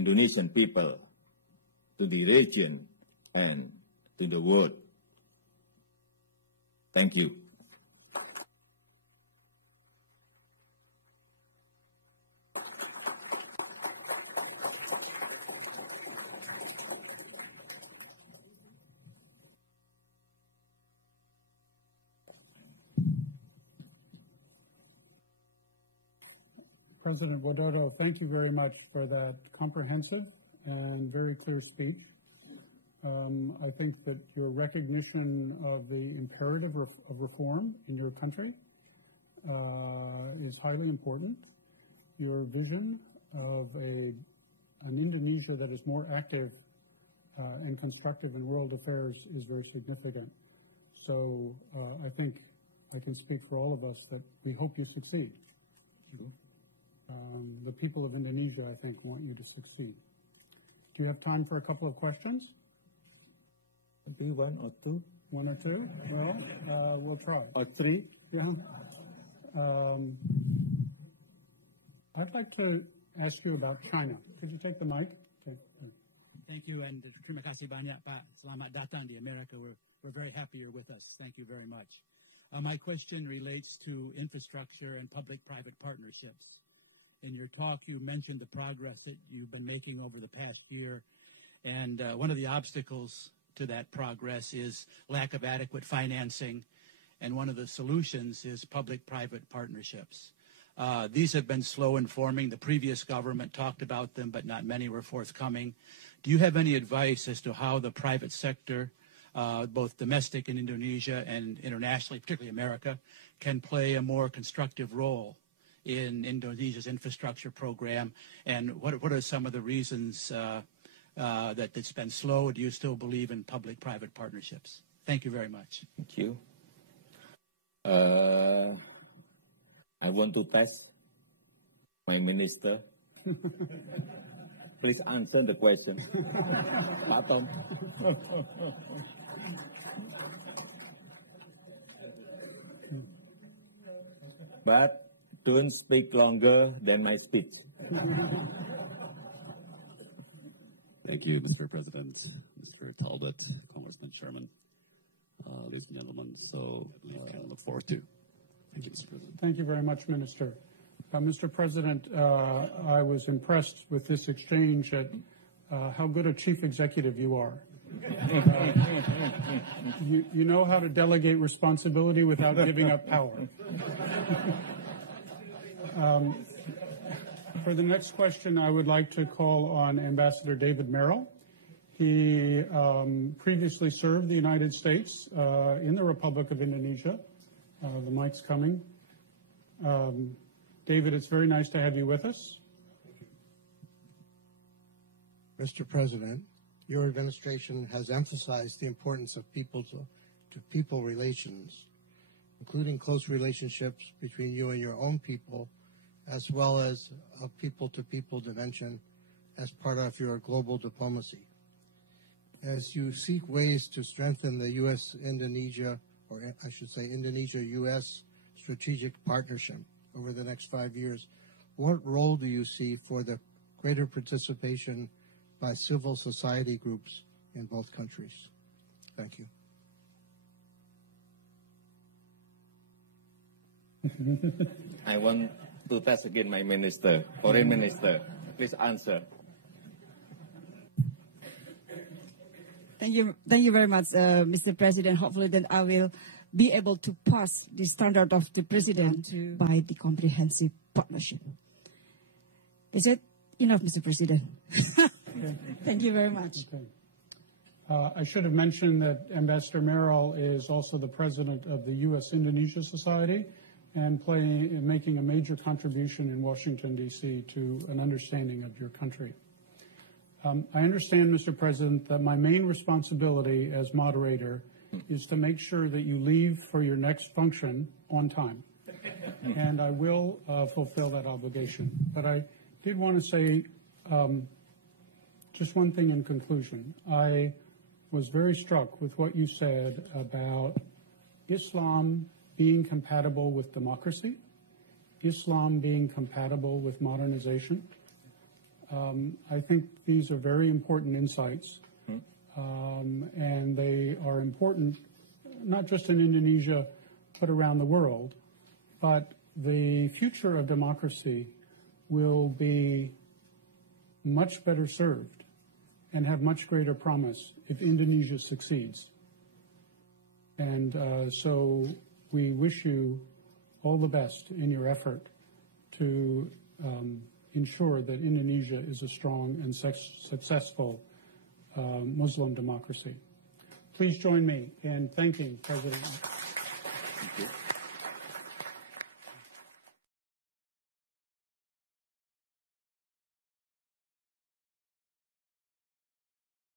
Indonesian people, to the region, and to the world. Thank you. President Widodo, thank you very much for that comprehensive and very clear speech. I think that your recognition of the imperative of reform in your country is highly important. Your vision of an Indonesia that is more active and constructive in world affairs is very significant. So I think I can speak for all of us that we hope you succeed. The people of Indonesia, I think, want you to succeed. Do you have time for a couple of questions? Maybe one or two. One or two? Well, we'll try. Or three? Yeah. I'd like to ask you about China. Could you take the mic? Okay. Thank you, and terima kasih banyak, Pak. Selamat datang di America. We're very happy you're with us. Thank you very much. My question relates to infrastructure and public-private partnerships. In your talk, you mentioned the progress that you've been making over the past year, and one of the obstacles to that progress is lack of adequate financing, and one of the solutions is public-private partnerships. These have been slow in forming. The previous government talked about them, but not many were forthcoming. Do you have any advice as to how the private sector, both domestic in Indonesia and internationally, particularly America, can play a more constructive role in Indonesia's infrastructure program, and what are some of the reasons that it's been slow? Do you still believe in public-private partnerships? Thank you very much. Thank you. I want to pass my minister. Please answer the question. Pak Tom. But don't speak longer than my speech. Thank you, Mr. President, Mr. Talbot, Congressman Sherman, ladies and gentlemen. So I look forward to. Thank you, Mr. President. Thank you very much, Minister. Mr. President, I was impressed with this exchange at how good a chief executive you are. You know how to delegate responsibility without giving up power. For the next question, I would like to call on Ambassador David Merrill. He previously served the United States in the Republic of Indonesia. The mic's coming. David, it's very nice to have you with us. Mr. President, your administration has emphasized the importance of people-to-people relations, including close relationships between you and your own people, as well as a people-to-people dimension as part of your global diplomacy. As you seek ways to strengthen the U.S.-Indonesia, or I should say Indonesia-U.S. strategic partnership over the next 5 years, what role do you see for the greater participation by civil society groups in both countries? Thank you. I want to pass again my minister, foreign minister. Please answer. Thank you very much, Mr. President. Hopefully that I will be able to pass the standard of the President by the comprehensive partnership. Is it enough, Mr. President? Thank you very much. Okay. I should have mentioned that Ambassador Merrill is also the president of the U.S.-Indonesia Society and making a major contribution in Washington, D.C. to an understanding of your country. I understand, Mr. President, that my main responsibility as moderator is to make sure that you leave for your next function on time. And I will fulfill that obligation. But I did want to say just one thing in conclusion. I was very struck with what you said about Islam being compatible with democracy, Islam being compatible with modernization. I think these are very important insights, and they are important not just in Indonesia, but around the world. But the future of democracy will be much better served and have much greater promise if Indonesia succeeds. And so we wish you all the best in your effort to ensure that Indonesia is a strong and successful Muslim democracy. Please join me in thanking President. Thank you.